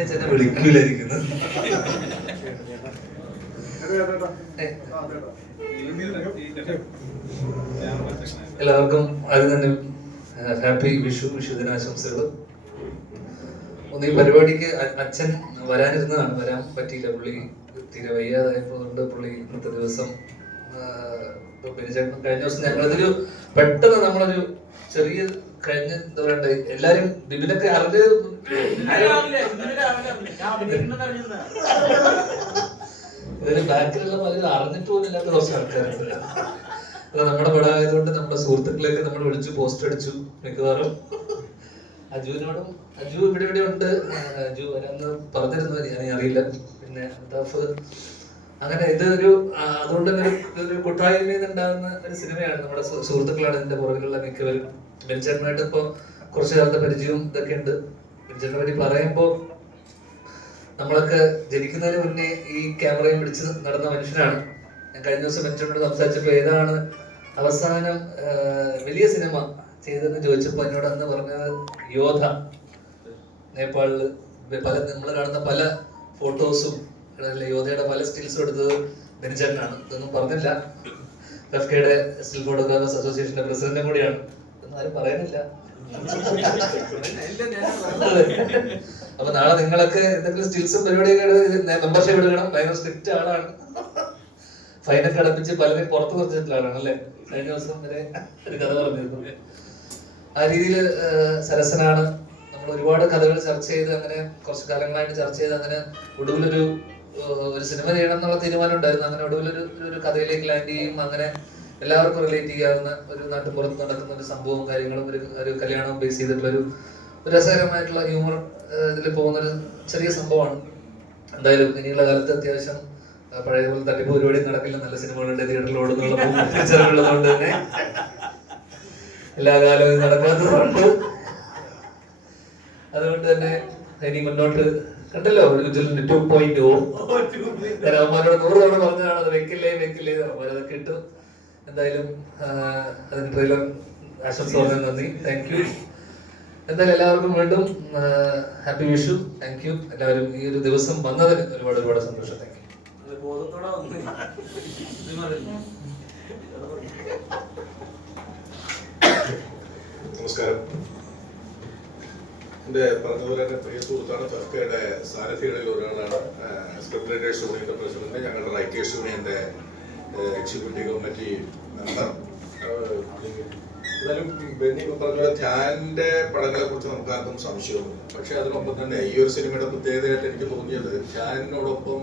എന്നെ വിളിക്കൂലായിരിക്കുന്നു. എല്ലാവർക്കും ആദ്യം തന്നെ ഹാപ്പി വിഷു വിഷു ദിനാശംസകൾ ഒന്ന് ഈ പരിപാടിക്ക് അച്ഛൻ വരാനിരുന്നതാണ്. വരാൻ പറ്റിയില്ല. പുള്ളി തീരെ വയ്യാതായപ്പോണ്ട് പുള്ളി ഇന്നത്തെ ദിവസം ബിനിചേട്ടൻ കഴിഞ്ഞ ദിവസം ഞങ്ങളിതൊരു പെട്ടെന്ന് നമ്മളൊരു ചെറിയ കഴിഞ്ഞ എന്താ പറയണ്ട എല്ലാരും ബിബിനൊക്കെ അറിഞ്ഞ് ഇതിന് ബാക്കിലുള്ള പലരും അറിഞ്ഞിട്ട് പോലും ഇല്ലാത്ത കുറച്ച് ആൾക്കാരുണ്ട്. അപ്പൊ നമ്മുടെ പടം ആയതുകൊണ്ട് നമ്മുടെ സുഹൃത്തുക്കളെയൊക്കെ നമ്മൾ വിളിച്ചു പോസ്റ്റ് അടിച്ചു മിക്കവാറും. അജുവിനോടും അജു ഇവിടെ ഇവിടെ ഉണ്ട്. അജു വരാന്ന് പറഞ്ഞിരുന്നു ഞാൻ അറിയില്ല. പിന്നെ അങ്ങനെ ഇതൊരു അതുകൊണ്ട് തന്നെ ഒരു- കൂട്ടായ്മയിൽ നിന്നുണ്ടാകുന്ന ഒരു സിനിമയാണ് നമ്മുടെ സുഹൃത്തുക്കളാണ് ഇതിന്റെ പുറകിലുള്ള മിക്കവരും. ബെഞ്ചേട്ടനായിട്ട് ഇപ്പൊ കുറച്ചു കാലത്തെ പരിചയവും ഇതൊക്കെ ഉണ്ട്. ബെഞ്ചേട്ടനെ പറ്റി പറയുമ്പോൾ നമ്മളൊക്കെ ജനിക്കുന്നതിന് മുന്നേ ഈ ക്യാമറയും പിടിച്ച് നടന്ന മനുഷ്യനാണ് ഞാൻ കഴിഞ്ഞ ദിവസം ബെഞ്ചേട്ടനോട് സംസാരിച്ചപ്പോൾ ഏതാണ് അവസാനം വലിയ സിനിമ ചെയ്തതെന്ന് ചോദിച്ചപ്പോൾ എന്നോട് അന്ന് പറഞ്ഞത് യോധ. നേപ്പാളിൽ പല നമ്മൾ കാണുന്ന പല ഫോട്ടോസും യോധയുടെ പല സ്റ്റിൽസ് എടുത്തത് ബെനിചേട്ടനാണ് ഇതൊന്നും പറഞ്ഞില്ല. ഫെഫ്കയുടെ സ്റ്റിൽ ഫോട്ടോഗ്രാഫേഴ്സ് അസോസിയേഷന്റെ പ്രസിഡന്റും കൂടിയാണ്. ഇതൊന്നും ആരും പറയുന്നില്ല. അപ്പൊ നാളെ നിങ്ങളൊക്കെ എന്തെങ്കിലും സ്റ്റിൽസും പരിപാടിയൊക്കെ മെമ്പർഷിപ്പ് എടുക്കണം. ഭയങ്കര സ്ട്രിക്റ്റ് ആളാണ്. ഫൈനൊക്കെ അടപ്പിച്ച് പലരും പുറത്ത് നിർത്തിയിട്ടുള്ള ആളാണ് അല്ലേ? കഴിഞ്ഞ ദിവസം വരെ ഒരു കഥ പറഞ്ഞിരുന്നു. ആ രീതിയിൽ സരസനാണ്. നമ്മൾ ഒരുപാട് കഥകൾ ചർച്ച ചെയ്ത് അങ്ങനെ കുറച്ച് കാലങ്ങളായിട്ട് ചർച്ച ചെയ്ത് അങ്ങനെ ഒടുവിലൊരു ഒരു സിനിമ ചെയ്യണം എന്നുള്ള തീരുമാനം ഉണ്ടായിരുന്നു. അങ്ങനെ ഒടുവിൽ ഒരു- ഒരു കഥയിലേക്ക് ലാൻഡ് ചെയ്യും. അങ്ങനെ എല്ലാവർക്കും റിലേറ്റ് ചെയ്യാവുന്ന ഒരു നാട്ടുപുറത്ത് നടക്കുന്ന ഒരു സംഭവവും കാര്യങ്ങളും ഒരു ഒരു കല്യാണവും ബേസ് ചെയ്തിട്ടുള്ള ഒരു രസകരമായിട്ടുള്ള ഹ്യൂമർ ഇതിൽ പോകുന്ന ഒരു ചെറിയ സംഭവമാണ്. എന്തായാലും ഇനിയുള്ള കാലത്ത് അത്യാവശ്യം പഴയ പോലെ തട്ടിപ്പ് പരിപാടി നടക്കില്ല. നല്ല സിനിമകളുണ്ട് തിയേറ്ററിൽ ഓടുന്നുള്ള തന്നെ എല്ലാ കാലവും നടക്കാത്തതുകൊണ്ട്. അതുകൊണ്ട് തന്നെ ഇനി മുന്നോട്ട് കണ്ടല്ലോ ടു പോയിന്റ് ഓ. അവന്മാരോട് നൂറ് തവണ പറഞ്ഞതാണ് അത് വെക്കില്ലേ വെക്കില്ലേ അവന്മാർ അതൊക്കെ ഇട്ടു. എന്തായാലും അതിന് ട്രെയിലർ ആശംസ നന്ദി. താങ്ക് യു എന്തായാലും എല്ലാവർക്കും വീണ്ടും ഹാപ്പി വിഷു താങ്ക് യു എല്ലാവരും ഈ ഒരു ദിവസം വന്നതിന് ഒരുപാട് ഒരുപാട് സന്തോഷം. താങ്ക് യു നമസ്കാരം. എന്റെ പറഞ്ഞതുപോലെ തന്നെ പ്രിയ സുഹൃത്താണ്. ഫെഫ്കയുടെ സാരഥികളിൽ ഒരാളാണ്. സ്ക്രിപ്റ്റ് റൈറ്റേഴ്സ് യൂണിയന്റെ പ്രസിഡന്റ് ഞങ്ങളുടെ റൈറ്റേഴ്സ് യൂണിയന്റെ എക്സിക്യൂട്ടീവ് കമ്മിറ്റി മെമ്പർ എന്നാലും ബെന്നി പറഞ്ഞ പോലെ ധ്യാനിന്റെ പടങ്ങളെ കുറിച്ച് നമുക്ക് ആർക്കും സംശയമൊന്നും പക്ഷെ അതിനൊപ്പം തന്നെ ഈ ഒരു സിനിമയുടെ പ്രത്യേകതയായിട്ട് എനിക്ക് തോന്നിയത് ധ്യാനിനോടൊപ്പം